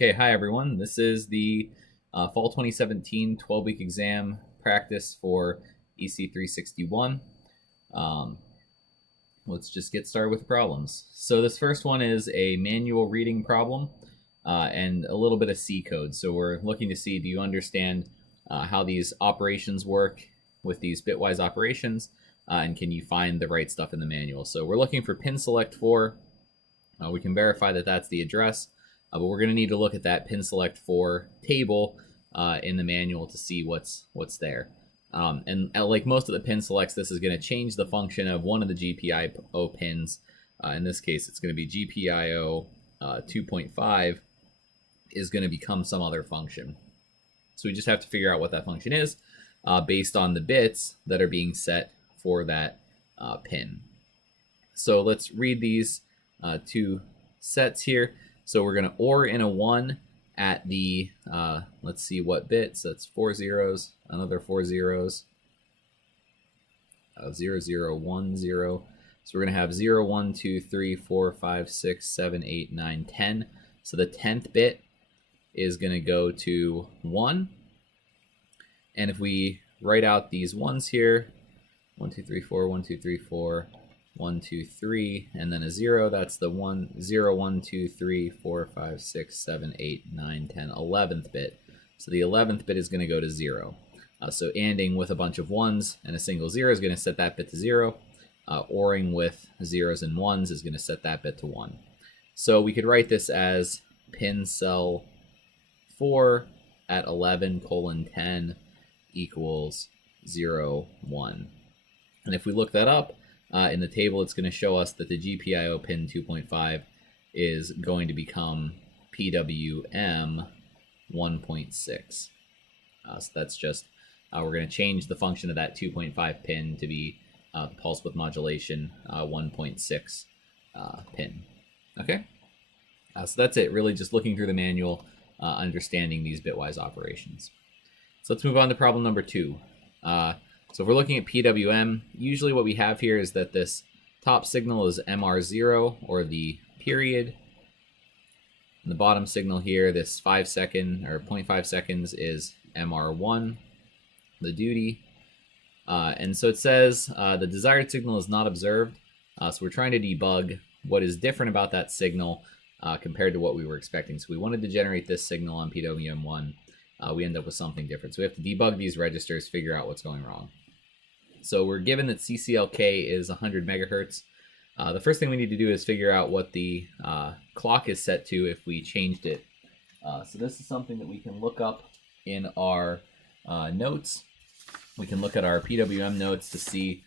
Okay, hi everyone. This is the Fall 2017 12-week exam practice for EC361. Um, let's just get started with the problems. So this first one is a manual reading problem and a little bit of C code. So we're looking to see, do you understand how these operations work with these bitwise operations, and can you find the right stuff in the manual? So we're looking for pin select 4. We can verify that that's the address. But we're going to need to look at that pin select 4 table in the manual to see what's there. And like most of the pin selects, this is going to change the function of one of the GPIO pins. In this case, it's going to be GPIO 2.5 is going to become some other function. So we just have to figure out what that function is based on the bits that are being set for that pin. So let's read these two sets here. So we're going to OR in a 1 at the, let's see what bit. So that's 4 zeros, another 4 zeros, 0, 0, 1, 0. So we're going to have 0, 1, 2, 3, 4, 5, 6, 7, 8, 9, 10. So the 10th bit is going to go to 1. And if we write out these ones here, 1, 2, 3, 4, 1, 2, 3, 4, 1, 2, 3, and then a 0, that's the 1, 0, 1, 2, 3, 4, 5, 6, 7, 8, 9, 10, 11th bit. So the 11th bit is going to go to 0. So ANDing with a bunch of 1s and a single 0 is going to set that bit to 0. ORing with 0s and 1s is going to set that bit to 1. So we could write this as pin cell 4 at 11:10 equals 0, 1. And if we look that up, in the table, it's going to show us that the GPIO pin 2.5 is going to become PWM 1.6. So that's just, we're going to change the function of that 2.5 pin to be the pulse width modulation 1.6 pin. Okay? So that's it, really just looking through the manual, understanding these bitwise operations. So let's move on to problem number 2. So if we're looking at PWM, usually what we have here is that this top signal is MR0, or the period. And the bottom signal here, this 5 second or 0.5 seconds, is MR1, the duty. And so it says the desired signal is not observed. So we're trying to debug what is different about that signal compared to what we were expecting. So we wanted to generate this signal on PWM1. We end up with something different. So we have to debug these registers, figure out what's going wrong. So we're given that CCLK is 100 megahertz. The first thing we need to do is figure out what the clock is set to if we changed it. So this is something that we can look up in our notes. We can look at our PWM notes to see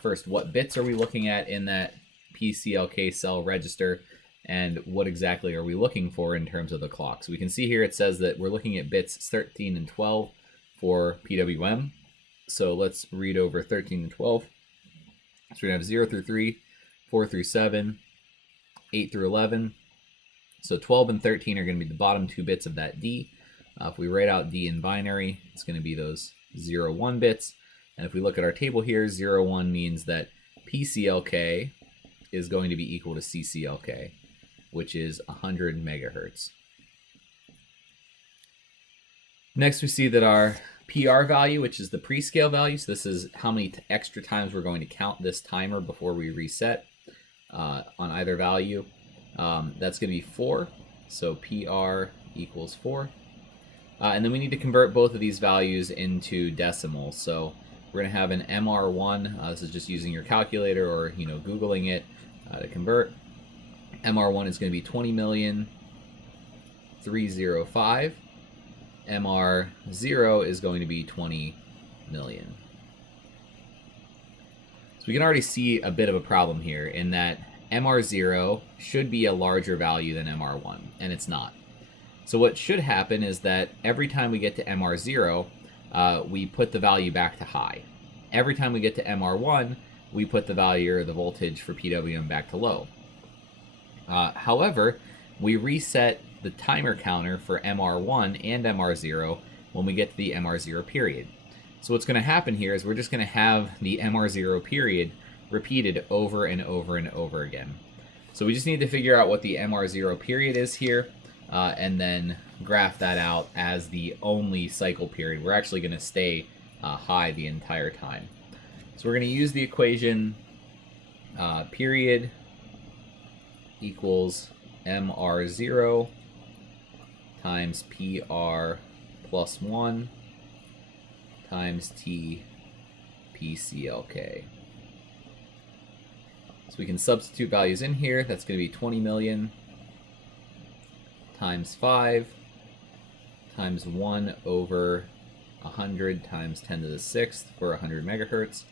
first what bits are we looking at in that PCLK cell register, and what exactly are we looking for in terms of the clock. So we can see here it says that we're looking at bits 13 and 12 for PWM. So let's read over 13 and 12. So we're going to have 0 through 3, 4 through 7, 8 through 11. So 12 and 13 are going to be the bottom 2 bits of that D. If we write out D in binary, it's going to be those 0, 1 bits. And if we look at our table here, 0, 1 means that PCLK is going to be equal to CCLK, which is 100 megahertz. Next, we see that our PR value, which is the prescale value, so this is how many extra times we're going to count this timer before we reset on either value. That's going to be 4, so PR equals 4. And then we need to convert both of these values into decimals. So we're going to have an MR1. This is just using your calculator or Googling it to convert. MR1 is going to be 20,305,000. MR0 is going to be 20 million. So we can already see a bit of a problem here in that MR0 should be a larger value than MR1, and it's not. So what should happen is that every time we get to MR0, we put the value back to high. Every time we get to MR1, we put the value or the voltage for PWM back to low. However, we reset the timer counter for MR1 and MR0 when we get to the MR0 period. So what's going to happen here is we're just going to have the MR0 period repeated over and over and over again. So we just need to figure out what the MR0 period is here. and then graph that out as the only cycle period. We're actually going to stay high the entire time. So we're going to use the equation period equals MR0 times PR plus 1 times T PCLK. So we can substitute values in here. That's going to be 20 million times 5 times 1 over 100 times 10 to the 6th for 100 megahertz.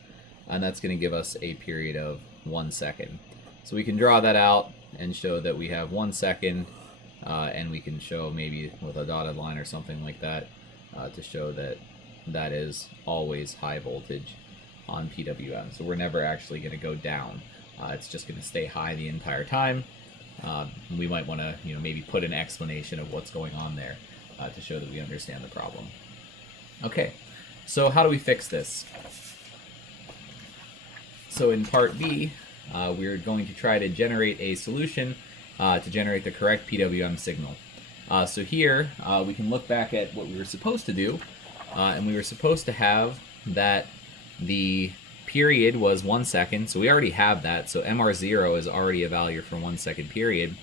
And that's going to give us a period of 1 second. So we can draw that out and show that we have 1 second, and we can show maybe with a dotted line or something like that to show that that is always high voltage on PWM. So we're never actually going to go down. It's just going to stay high the entire time. We might want to, maybe put an explanation of what's going on there to show that we understand the problem. Okay, so how do we fix this? So in part B, we're going to try to generate a solution to generate the correct PWM signal. So here, we can look back at what we were supposed to do, and we were supposed to have that the period was 1 second, so we already have that, so MR0 is already a value for 1 second period.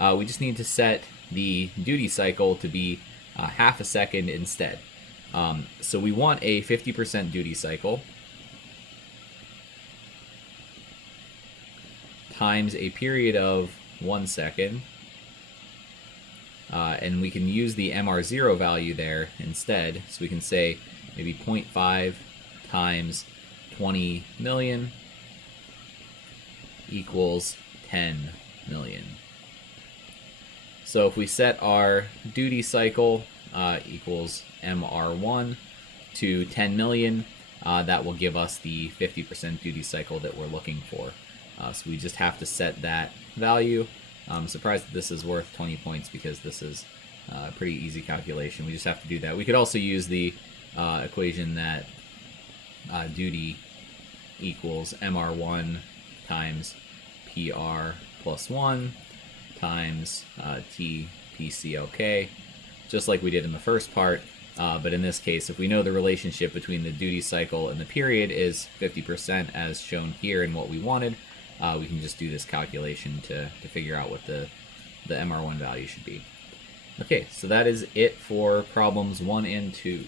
We just need to set the duty cycle to be half a second instead. So we want a 50% duty cycle times a period of 1 second, and we can use the MR0 value there instead, so we can say maybe 0.5 times 20 million equals 10 million. So if we set our duty cycle equals MR1 to 10 million, that will give us the 50% duty cycle that we're looking for. So we just have to set that value. I'm surprised that this is worth 20 points because this is a pretty easy calculation. We just have to do that. We could also use the equation that duty equals MR1 times PR plus 1 times T PCLK, just like we did in the first part. But in this case, if we know the relationship between the duty cycle and the period is 50% as shown here in what we wanted, we can just do this calculation to figure out what the MR1 value should be. Okay, so that is it for problems 1 and 2.